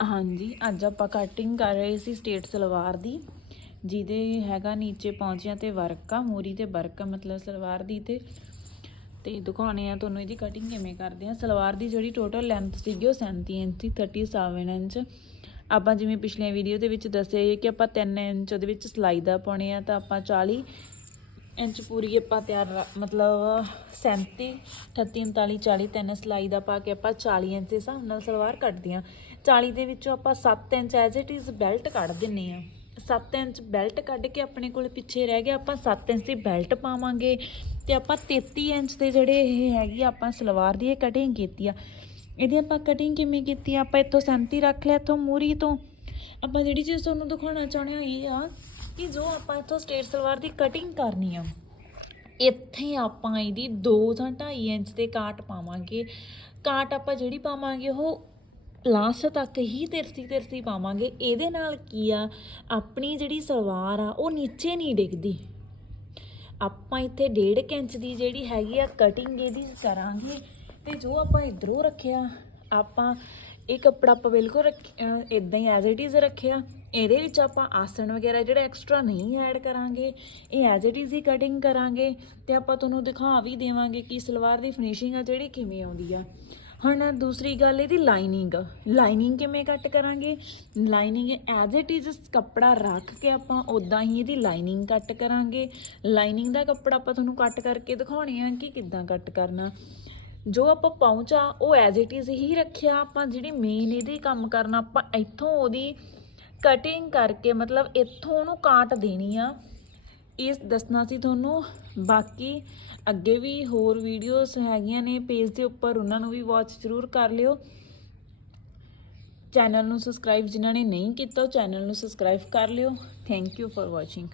ਹਾਂਜੀ, ਅੱਜ ਆਪਾਂ ਕਟਿੰਗ ਕਰ ਰਹੇ ਸੀ ਸਟੇਟ ਸਲਵਾਰ ਦੀ। ਜਿਹਦੇ ਹੈਗਾ ਨੀਚੇ ਪੌਂਚਿਆਂ ਤੇ ਵਰਕ ਆ, ਮੂਰੀ ਤੇ ਵਰਕ ਆ, ਮਤਲਬ ਸਲਵਾਰ ਦੀ ਤੇ ਤੇ ਦਿਖਾਉਣੇ ਆ ਤੁਹਾਨੂੰ ਇਹਦੀ ਕਟਿੰਗ ਕਿਵੇਂ ਕਰਦੇ ਆ। ਸਲਵਾਰ ਦੀ ਜਿਹੜੀ ਟੋਟਲ ਲੈਂਥ ਸੀਗੀ ਉਹ 37 ਇੰਚ ਸੀ 37 ਇੰਚ। ਆਪਾਂ ਜਿਵੇਂ ਪਿਛਲੇ ਵੀਡੀਓ ਦੇ ਵਿੱਚ ਦੱਸਿਆ ਹੈ ਕਿ ਆਪਾਂ 3 ਇੰਚ ਉਹਦੇ ਵਿੱਚ ਸਲਾਈ ਦਾ ਪਾਉਣੇ ਆ, ਤਾਂ ਆਪਾਂ 40 ਇੰਚ ਪੂਰੀ ਆਪਾਂ ਤਿਆਰ ਰ- ਮਤਲਬ 37 38 39 40 ਤਿੰਨ ਸਲਾਈ ਦਾ ਪਾ ਕੇ ਆਪਾਂ 40 ਇੰਚ ਦੇ ਹਿਸਾਬ ਨਾਲ ਸਲਵਾਰ ਕੱਟਦੇ ਆ 40 ਦੇ ਵਿੱਚੋਂ ਆਪਾਂ 7 inch as it is belt ਕੱਢ ਦਿੰਨੇ ਆ 7 ਇੰਚ ਬੈਲਟ ਕੱਢ ਕੇ ਆਪਣੇ ਕੋਲ ਪਿੱਛੇ ਰਹਿ ਗਿਆ, ਆਪਾਂ 7 ਇੰਚ ਦੀ ਬੈਲਟ ਪਾਵਾਂਗੇ ਤੇ ਆਪਾਂ 33 ਇੰਚ ਦੇ ਜਿਹੜੇ ਇਹ ਹੈਗੀ ਆ, ਆਪਾਂ ਸਲਵਾਰ ਦੀ ਇਹ ਕਟਿੰਗ ਕੀਤੀ ਆ। ਇਹਦੀ ਆਪਾਂ ਕਟਿੰਗ ਕਿਵੇਂ ਕੀਤੀ ਆਪਾਂ ਇੱਥੋਂ 37 ਰੱਖ ਲਿਆ ਇੱਥੋਂ ਮੂਰੀ ਤੋਂ। ਆਪਾਂ ਜਿਹੜੀ ਚੀਜ਼ ਤੁਹਾਨੂੰ ਦਿਖਾਉਣਾ ਚਾਹੁੰਦੇ ਆ ਇਹ ਆ। ਕਿ ਜੋ ਆਪਾਂ ਇੱਥੋਂ ਸਟੇਟ ਸਲਵਾਰ ਦੀ ਕਟਿੰਗ ਕਰਨੀ ਆ, ਇੱਥੇ ਆਪਾਂ ਇਹਦੀ 2 ਜਾਂ 2.5 ਇੰਚ ਦੇ ਕਾਟ ਪਾਵਾਂਗੇ। ਕਾਟ ਆਪਾਂ ਜਿਹੜੀ ਪਾਵਾਂਗੇ, ਉਹ ਲਾਸਟ ਤੱਕ ਹੀ ਤਿਰਸੀ ਤਿਰਸੀ ਪਾਵਾਂਗੇ। ਇਹਦੇ ਨਾਲ ਕੀ ਆ, ਆਪਣੀ ਜਿਹੜੀ ਸਲਵਾਰ ਆ, ਉਹ ਨੀਚੇ ਨਹੀਂ ਡਿੱਗਦੀ। ਆਪਾਂ ਇੱਥੇ 1.5 ਇੰਚ ਦੀ ਜਿਹੜੀ ਹੈਗੀ ਆ ਕਟਿੰਗ ਇਹਦੀ ਕਰਾਂਗੇ। ਤੇ ਜੋ ਆਪਾਂ ਇਧਰੋਂ ਰੱਖਿਆ, ਆਪਾਂ ਇਹ ਕੱਪੜਾ ਆਪਾਂ ਬਿਲਕੁਲ ਰੱਖ ਇਦਾਂ ਹੀ ਐਜ਼ ਇਟ ਇਜ਼ ਰੱਖਿਆ। ਇਹਦੇ ਵਿੱਚ ਆਪਾਂ ਆਸਣ ਵਗੈਰਾ ਜਿਹੜਾ ਐਕਸਟਰਾ ਨਹੀਂ ਐਡ ਕਰਾਂਗੇ, ਇਹ ਐਜ਼ ਇਟ ਇਜ਼ ਹੀ ਕਟਿੰਗ ਕਰਾਂਗੇ ਤੇ ਆਪਾਂ ਤੁਹਾਨੂੰ ਦਿਖਾ ਵੀ ਦੇਵਾਂਗੇ ਕਿ ਸਲਵਾਰ ਦੀ ਫਿਨਿਸ਼ਿੰਗ ਆ ਜਿਹੜੀ ਕਿਵੇਂ ਆਉਂਦੀ ਆ। ਹੁਣ ਦੂਸਰੀ ਗੱਲ ਇਹਦੀ ਲਾਈਨਿੰਗ ਲਾਈਨਿੰਗ ਕਿਵੇਂ ਕੱਟ ਕਰਾਂਗੇ? ਲਾਈਨਿੰਗ ਐਜ਼ ਇਟ ਇਜ਼ ਕੱਪੜਾ ਰੱਖ ਕੇ ਆਪਾਂ ਉਦਾਂ ਹੀ ਇਹਦੀ ਲਾਈਨਿੰਗ ਕੱਟ ਕਰਾਂਗੇ। ਲਾਈਨਿੰਗ ਦਾ ਕੱਪੜਾ ਆਪਾਂ ਤੁਹਾਨੂੰ ਕੱਟ ਕਰਕੇ ਦਿਖਾਉਣੇ ਆ ਕਿ ਕਿੱਦਾਂ ਕੱਟ ਕਰਨਾ। ਜੋ ਆਪਾਂ ਪਹੁੰਚਾ, ਉਹ ਐਜ਼ ਇਟ ਇਜ਼ ਹੀ ਰੱਖਿਆ ਆਪਾਂ, ਜਿਹੜੀ ਮੇਨ ਇਹਦੇ ਕੰਮ ਕਰਨਾ, ਆਪਾਂ ਇੱਥੋਂ ਉਹਦੀ ਕਟਿੰਗ ਕਰਕੇ, ਮਤਲਬ ਇੱਥੋਂ ਉਹਨੂੰ ਕਾਟ ਦੇਣੀ ਆ। ਇਸ ਦੱਸਣਾ ਸੀ ਤੁਹਾਨੂੰ, ਬਾਕੀ ਅੱਗੇ ਵੀ ਹੋਰ ਵੀਡੀਓਜ਼ ਹੈਗੀਆਂ ਨੇ ਪੇਜ ਦੇ ਉੱਪਰ ਉਹਨਾਂ ਨੂੰ ਵੀ ਵਾਚ ਜ਼ਰੂਰ ਕਰ ਲਿਓ। ਚੈਨਲ ਨੂੰ ਸਬਸਕ੍ਰਾਈਬ ਜਿਨ੍ਹਾਂ ਨੇ ਨਹੀਂ ਕੀਤਾ, ਉਹ ਚੈਨਲ ਨੂੰ ਸਬਸਕ੍ਰਾਈਬ ਕਰ ਲਿਓ। Thank you for watching